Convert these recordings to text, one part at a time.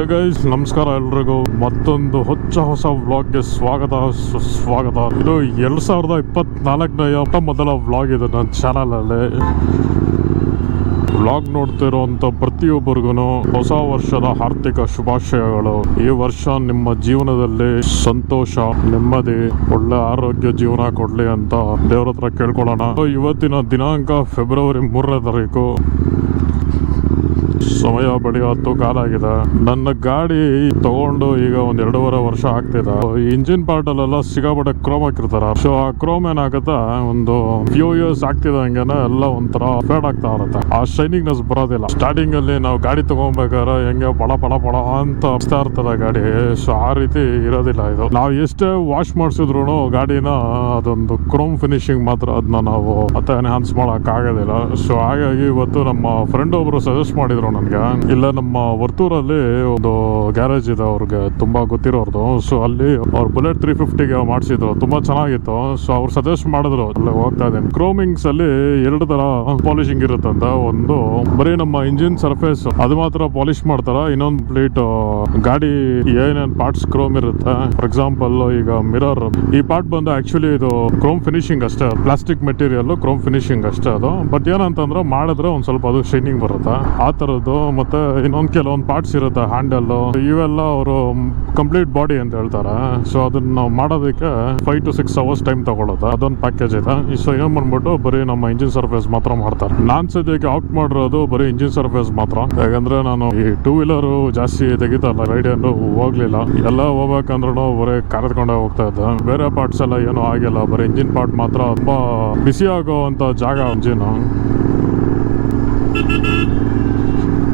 Hey guys, ನಮಸ್ಕಾರ ಎಲ್ರಿಗೂ. ಮತ್ತೊಂದು ಹೊಸ ವ್ಲಾಗ್ಗೆ ಸುಸ್ವಾಗತ. ಇದು 2024ನ ಮೊದಲ ವ್ಲಾಗ್ ಇದು ನನ್ನ ಚಾನಲಲ್ಲಿ. ವ್ಲಾಗ್ ನೋಡ್ತಿರೋಂಥ ಪ್ರತಿಯೊಬ್ಬರಿಗೂ ಹೊಸ ವರ್ಷದ ಹಾರ್ದಿಕ ಶುಭಾಶಯಗಳು. ಈ ವರ್ಷ ನಿಮ್ಮ ಜೀವನದಲ್ಲಿ ಸಂತೋಷ, ನೆಮ್ಮದಿ, ಒಳ್ಳೆ ಆರೋಗ್ಯ ಜೀವನ ಕೊಡ್ಲಿ ಅಂತ ದೇವ್ರ ಹತ್ರ ಕೇಳ್ಕೊಳ್ಳೋಣ. ಇವತ್ತಿನ ದಿನಾಂಕ ಫೆಬ್ರವರಿ 3ನೇ ತಾರೀಕು. ಸಮಯ ಬಳಿ 10 ಕಾಲಾಗಿದೆ. ನನ್ನ ಗಾಡಿ ತಗೊಂಡು ಈಗ 1.5 ವರ್ಷ ಆಗ್ತಿದೆ. ಇಂಜಿನ್ ಪಾರ್ಟ್ ಅಲ್ಲೆಲ್ಲ ಸಿಗಾಬಟ್ಟೆ ಕ್ರೋಮ್ ಹಾಕಿರ್ತಾರ. ಸೊ ಆ ಕ್ರೋಮ್ ಏನಾಗತ್ತ, ಒಂದು ಫ್ಯೂ ಇಯರ್ಸ್ ಆಗ್ತಿದಂಗೆನೆ ಎಲ್ಲ ಒಂಥರ ಫೇಡ್ ಆಗ್ತಾ ಇರುತ್ತೆ. ಆ ಶೈನಿಂಗ್ನೆಸ್ ಬರೋದಿಲ್ಲ. ಸ್ಟಾರ್ಟಿಂಗ್ ಅಲ್ಲಿ ನಾವು ಗಾಡಿ ತಗೊಂಡ್ಬೇಕಾದ್ರೆ ಹೆಂಗೆ ಪಳ ಅಂತ ಅನಿಸ್ತಾ ಇರ್ತದೆ ಗಾಡಿ. ಸೊ ಆ ರೀತಿ ಇರೋದಿಲ್ಲ ಇದು. ನಾವು ಎಷ್ಟೇ ವಾಶ್ ಮಾಡಿಸಿದ್ರು ಗಾಡಿನ ಅದೊಂದು ಕ್ರೋಮ್ ಫಿನಿಶಿಂಗ್ ಮಾತ್ರ ಅದನ್ನ ನಾವು ಮತ್ತೆ ಎನ್ಹಾನ್ಸ್ ಮಾಡಕ್ ಆಗೋದಿಲ್ಲ. ಸೊ ಹಾಗಾಗಿ ಇವತ್ತು ನಮ್ಮ ಫ್ರೆಂಡ್ ಒಬ್ರು ಸಜೆಸ್ಟ್ ಮಾಡಿದ್ರು ನನಗೆ. ಇಲ್ಲ, ನಮ್ಮ ವರ್ತೂರಲ್ಲಿ ಒಂದು ಗ್ಯಾರೇಜ್ ಇದೆ, ಅವ್ರಿಗೆ ತುಂಬಾ ಗೊತ್ತಿರೋರ್ದು. ಸೊ ಅಲ್ಲಿ ಅವ್ರು ಬುಲೆಟ್ 350ಗೆ ಮಾಡಿಸಿದ್ರು, ತುಂಬಾ ಚೆನ್ನಾಗಿತ್ತು. ಸೊ ಅವ್ರು ಸಜೆಸ್ಟ್ ಮಾಡಿದ್ರು, ಅಲ್ಲಿ ಹೋಗ್ತಾ ಇದ್ದೇನೆ. ಕ್ರೋಮಿಂಗ್ಸ್ ಅಲ್ಲಿ 2 ತರ ಪಾಲಿಶಿಂಗ್ ಇರುತ್ತಂತ. ಒಂದು ಬರೀ ನಮ್ಮ ಇಂಜಿನ್ ಸರ್ಫೇಸ್ ಅದು ಮಾತ್ರ ಪಾಲಿಶ್ ಮಾಡ್ತಾರ. ಇನ್ನೊಂದು ಪ್ಲೇಟ್ ಗಾಡಿ ಏನೇನ್ ಪಾರ್ಟ್ಸ್ ಕ್ರೋಮ್ ಇರುತ್ತೆ. ಫಾರ್ ಎಕ್ಸಾಂಪಲ್ ಈಗ ಮಿರರ್ ಈ ಪಾರ್ಟ್ ಬಂದು ಆಕ್ಚುಲಿ ಇದು ಕ್ರೋಮ್ ಫಿನಿಶಿಂಗ್ ಅಷ್ಟೇ, ಪ್ಲಾಸ್ಟಿಕ್ ಮೆಟೀರಿಯಲ್ ಕ್ರೋಮ್ ಫಿನಿಶಿಂಗ್ ಅಷ್ಟೇ ಅದು. ಬಟ್ ಏನಂತಂದ್ರೆ ಮಾಡಿದ್ರೆ ಒಂದ್ ಸ್ವಲ್ಪ ಅದು ಶೈನಿಂಗ್ ಬರುತ್ತೆ ಆ ತರದ್ದು. ಮತ್ತೆ ಇನ್ನೊಂದು ಕೆಲವೊಂದು ಪಾರ್ಟ್ಸ್ ಇರುತ್ತೆ, ಹ್ಯಾಂಡಲ್, ಇವೆಲ್ಲ ಅವರು ಕಂಪ್ಲೀಟ್ ಬಾಡಿ ಅಂತ ಹೇಳ್ತಾರೆ. ಸೊ ಅದನ್ನ ನಾವು ಮಾಡೋದಕ್ಕೆ 5 to 6 hours ಟೈಮ್ ತಗೊಳುತ್ತೆ. ಅದೊಂದು ಪ್ಯಾಕೇಜ್ ಇದೆ. ಸೊ ಇನ್ನೊಂದು ಬಂದ್ಬಿಟ್ಟು ಬರೀ ನಮ್ಮ ಇಂಜಿನ್ ಸರ್ಫೇಸ್ ಮಾತ್ರ ಮಾಡ್ತಾರೆ. ನಾನ್ ಸದ್ಯಕ್ಕೆ ಆಪ್ಟ್ ಮಾಡಿರೋದು ಬರೀ ಇಂಜಿನ್ ಸರ್ಫೇಸ್ ಮಾತ್ರ. ಯಾಕಂದ್ರೆ ನಾನು ಈ 2 ವೀಲರ್ ಜಾಸ್ತಿ ತೆಗಿತಲ್ಲ, ರೈಡ್ ಏನು ಹೋಗ್ಲಿಲ್ಲ. ಎಲ್ಲ ಹೋಗ್ಬೇಕಂದ್ರೂ ಬರೀ ಕರೆದುಕೊಂಡೇ ಹೋಗ್ತಾ ಇದ್ದೆ. ಬೇರೆ ಪಾರ್ಟ್ಸ್ ಎಲ್ಲ ಏನೂ ಆಗಿಲ್ಲ, ಬರೀ ಇಂಜಿನ್ ಪಾರ್ಟ್ ಮಾತ್ರ ತುಂಬಾ ಬಿಸಿ ಆಗೋವಂಥ ಜಾಗ ಇಂಜಿನ್.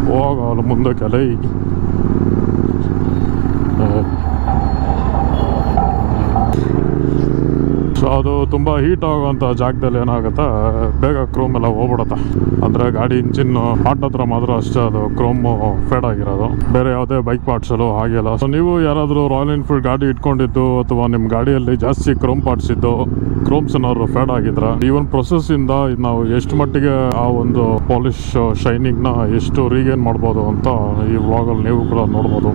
ಹೋಗಲ್ಲ ಮುಂದಕ್ಕೆ. ಸೊ ಅದು ತುಂಬ ಹೀಟ್ ಆಗುವಂಥ ಜಾಗದಲ್ಲಿ ಏನಾಗುತ್ತೆ, ಬೇಗ ಕ್ರೋಮ್ ಎಲ್ಲ ಹೋಗ್ಬಿಡುತ್ತೆ. ಅಂದರೆ ಗಾಡಿ ಇಂಜಿನ್ ಪಾರ್ಟ್ ಹತ್ರ ಮಾತ್ರ ಅಷ್ಟೇ ಅದು ಕ್ರೋಮ್ ಫೇಡ್ ಆಗಿರೋದು, ಬೇರೆ ಯಾವುದೇ ಬೈಕ್ ಪಾರ್ಟ್ಸಲ್ಲೂ ಆಗಿಲ್ಲ. ಸೊ ನೀವು ಯಾರಾದರೂ ರಾಯಲ್ ಎನ್ಫೀಲ್ಡ್ ಗಾಡಿ ಇಟ್ಕೊಂಡಿದ್ದು ಅಥವಾ ನಿಮ್ಮ ಗಾಡಿಯಲ್ಲಿ ಜಾಸ್ತಿ ಕ್ರೋಮ್ ಪಾರ್ಟ್ಸ್ ಇದ್ದು ಕ್ರೋಮ್ಸ್ ಏನಾದ್ರು ಫೇಡ್ ಆಗಿದ್ರೆ, ಈ ಒಂದು ಪ್ರೊಸೆಸ್ಸಿಂದ ನಾವು ಎಷ್ಟು ಮಟ್ಟಿಗೆ ಆ ಒಂದು ಪಾಲಿಶ್ ಶೈನಿಂಗ್ನ ಎಷ್ಟು ರೀಗೇನ್ ಮಾಡ್ಬೋದು ಅಂತ ಈ ವ್ಲಾಗಲ್ಲಿ ನೀವು ಕೂಡ ನೋಡ್ಬೋದು.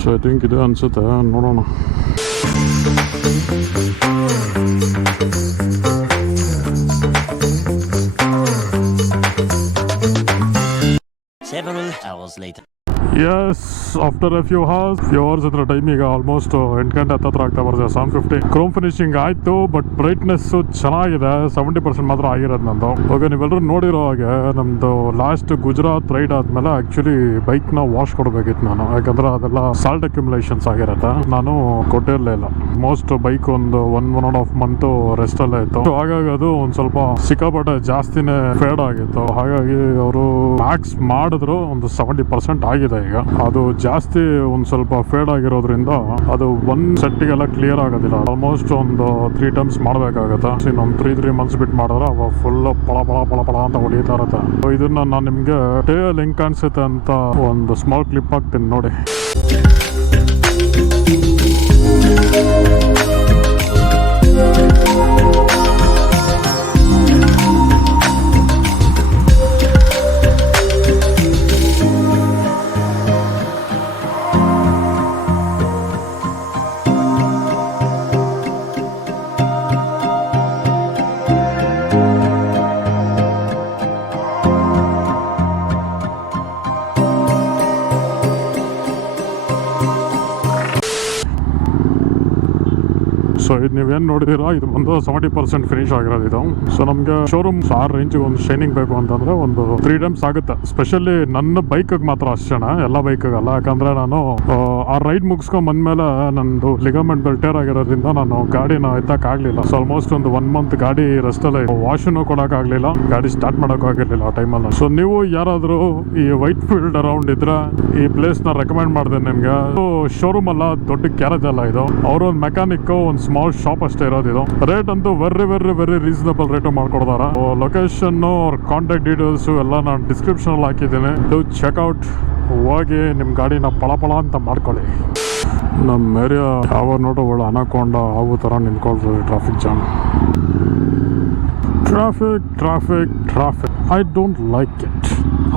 ಸೊ ಐ ಥಿಂಕ್ ಇದೆ ಅನ್ಸುತ್ತೆ, ನೋಡೋಣ. Several hours later. Yes, after a few hours ಹತ್ರ ಟೈಮ್ ಈಗ ಆಲ್ಮೋಸ್ಟ್ 8 ಗಂಟೆ ಹತ್ರ ಆಗ್ತಾ ಬರ್ತದೆ. 7:50 ಕ್ರೋಮ್ ಫಿನಿಶಿಂಗ್ ಆಯಿತು. ಬಟ್ ಬ್ರೈಟ್ನೆಸ್ ಚೆನ್ನಾಗಿದೆ, 70% ಮಾತ್ರ ಆಗಿರೋದು ನಂದು. ಓಕೆ, ನೀವೆಲ್ಲರೂ ನೋಡಿರೋ ಹಾಗೆ ನಮ್ಮದು ಲಾಸ್ಟ್ ಗುಜರಾತ್ ರೈಡ್ ಆದಮೇಲೆ ಆ್ಯಕ್ಚುಲಿ ಬೈಕ್ನ ವಾಶ್ ಕೊಡಬೇಕಿತ್ತು ನಾನು. ಯಾಕಂದರೆ ಅದೆಲ್ಲ ಸಾಲ್ಟ್ ಅಕ್ಯುಮುಲೇಷನ್ಸ್ ಆಗಿರುತ್ತೆ, ನಾನು ಕೊಟ್ಟಿರಲಿಲ್ಲ. ಮೋಸ್ಟ್ ಬೈಕ್ ಒಂದು 1.5 ಮಂತು ರೆಸ್ಟಲ್ಲೇ ಇತ್ತು. ಹಾಗಾಗಿ ಅದು ಒಂದು ಸ್ವಲ್ಪ ಸಿಕ್ಕಾಪಟ್ಟೆ ಜಾಸ್ತಿನೇ ಫೇಡ್ ಆಗಿತ್ತು. ಹಾಗಾಗಿ ಅವರು ಮ್ಯಾಕ್ಸ್ ಮಾಡಿದ್ರು, ಒಂದು 70% ಆಗಿದೆ. ಈಗ ಅದು ಜಾಸ್ತಿ ಒಂದು ಸ್ವಲ್ಪ ಫೇಡ್ ಆಗಿರೋದ್ರಿಂದ ಅದು ಒಂದು ಸೆಟ್ಟಿಗೆಲ್ಲ ಕ್ಲಿಯರ್ ಆಗೋದಿಲ್ಲ. ಆಲ್ಮೋಸ್ಟ್ ಒಂದು 3 times ಮಾಡಬೇಕಾಗತ್ತೆ. ಇನ್ನೊಂದು 3 months ಬಿಟ್ಟು ಮಾಡಿದ್ರೆ ಅವ ಫುಲ್ ಪಳ ಅಂತ ಹೊಡಿತಾ ಇರುತ್ತೆ. ಇದನ್ನ ನಾನು ನಿಮ್ಗೆ ಟೇಲ್ ಹೆಂಗ್ ಕಾಣಿಸುತ್ತೆ ಅಂತ ಒಂದು ಸ್ಮಾಲ್ ಕ್ಲಿಪ್ ಹಾಕ್ತೀನಿ ನೋಡಿ. ಸೊ ಇದು ನೀವೇನು ನೋಡಿದಿರಾ, ಇದು ಬಂದು 70% ಫಿನಿಶ್ ಆಗಿರೋದು ಇದು. ಸೊ ನಮಗೆ ಶೋರೂಮ್ ಆ ರೇಂಜಿಗೆ ಒಂದು ಶೈನಿಂಗ್ ಬೇಕು ಅಂತಂದ್ರೆ ಒಂದು 3 times ಆಗುತ್ತೆ. ಸ್ಪೆಷಲಿ ನನ್ನ ಬೈಕಿಗೆ ಮಾತ್ರ ಅಷ್ಟೇ, ಎಲ್ಲ ಬೈಕಿಗಲ್ಲ. ಯಾಕಂದ್ರೆ ನಾನು ಆ ರೈಡ್ ಮುಗಿಸ್ಕೊಂಡ್ ಬಂದ್ಮೇಲೆ ನಂದು ಲಿಗಮೆಂಟ್ ಬೆಲ್ಟ್ ಟೇರ್ ಆಗಿರೋದ್ರಿಂದ ನಾನು ಗಾಡಿನ ಎತ್ತಕ್ಕಾಗಲಿಲ್ಲ. ಸೊ ಆಲ್ಮೋಸ್ಟ್ ಒಂದು 1 month ಗಾಡಿ ರೆಸ್ಟಲ್ಲೇ, ವಾಶನ್ನು ಕೊಡೋಕ್ಕಾಗಲಿಲ್ಲ, ಗಾಡಿ ಸ್ಟಾರ್ಟ್ ಮಾಡೋಕ್ಕಾಗಿರಲಿಲ್ಲ ಆ ಟೈಮಲ್ಲಿ. ಸೊ ನೀವು ಯಾರಾದರೂ ಈ ವೈಟ್ ಫೀಲ್ಡ್ ಅರೌಂಡ್ ಇದ್ರೆ ಈ ಪ್ಲೇಸ್ನ ರೆಕಮೆಂಡ್ ಮಾಡ್ತೇನೆ ನಿಮಗೆ. ಶೋರೂಮ್ ಅಲ್ಲ, ದೊಡ್ಡ ಗ್ಯಾರೇಜ್ ಅಲ್ಲ ಇದು. ಅವರು ಒಂದು ಮೆಕ್ಯಾನಿಕ್ ಒಂದು ಸ್ಮಾಲ್ ಶಾಪ್ ಅಷ್ಟೇ ಇರೋದು ಇದು. ರೇಟ್ ಅಂತೂ ವೆರಿ ರೀಸನಬಲ್ ರೇಟ್ ಮಾಡ್ಕೊಡ್ತಾರ. ಲೊಕೇಶನ್ ಅವ್ರ ಕಾಂಟ್ಯಾಕ್ಟ್ ಡೀಟೇಲ್ಸ್ ಎಲ್ಲ ನಾನು ಡಿಸ್ಕ್ರಿಪ್ಷನ್ ಅಲ್ಲಿ ಹಾಕಿದ್ದೀನಿ. ಚೆಕ್ಔಟ್ ಹೋಗಿ ನಿಮ್ಮ ಗಾಡಿನ ಪಳ ಅಂತ ಮಾಡ್ಕೊಳ್ಳಿ. ನಮ್ಮ ಏರಿಯಾ ಯಾವ ನೋಟೋ ಒಳ್ಳೆ ಅನಕೊಂಡ ಆಗೋ ಥರ ನಿಂತ್ಕೊಳ್ತದೆ traffic jam. Traffic. I don't like it.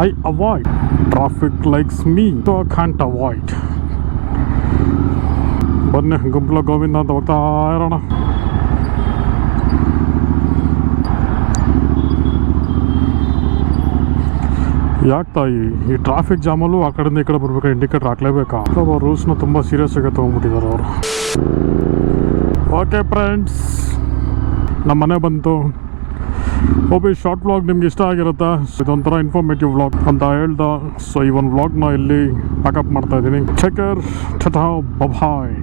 I avoid. Traffic likes me, so I can't avoid. ಬನ್ನಿ ಗುಂಪ್ಲ ಗೋವಿಂದ ಅಂತ ಹೋಗ್ತಾ ಇರೋಣ. ಯಾಕೆ ತಾಯಿ ಈ ಟ್ರಾಫಿಕ್ ಜಾಮಲ್ಲೂ ಆ ಕಡೆಯಿಂದ ಈ ಕಡೆ ಬರ್ಬೇಕಾದ್ರೆ ಇಂಡಿಕೇಟರ್ ಹಾಕ್ಲೇಬೇಕಾ? ರೂಲ್ಸ್ನ ತುಂಬ ಸೀರಿಯಸ್ ಆಗಿ ತೊಗೊಂಡ್ಬಿಟ್ಟಿದ್ದಾರೆ ಅವರು. ಓಕೆ ಫ್ರೆಂಡ್ಸ್, ನಮ್ಮ ಮನೆ ಬಂತು. ಒಬ್ಬ ಶಾರ್ಟ್ ವ್ಲಾಗ್ ನಿಮ್ಗೆ ಇಷ್ಟ ಆಗಿರುತ್ತಾ? ಇದೊಂಥರ ಇನ್ಫಾರ್ಮೇಟಿವ್ ವ್ಲಾಗ್ ಅಂತ ಹೇಳ್ದ. ಸೊ ಈ ಒಂದು ವ್ಲಾಗ್ನ ಇಲ್ಲಿ ಪ್ಯಾಕಪ್ ಮಾಡ್ತಾ ಇದ್ದೀನಿ. ಟೇಕ್ ಕೇರ್, ಟಾಟಾ, ಬಾಯ್.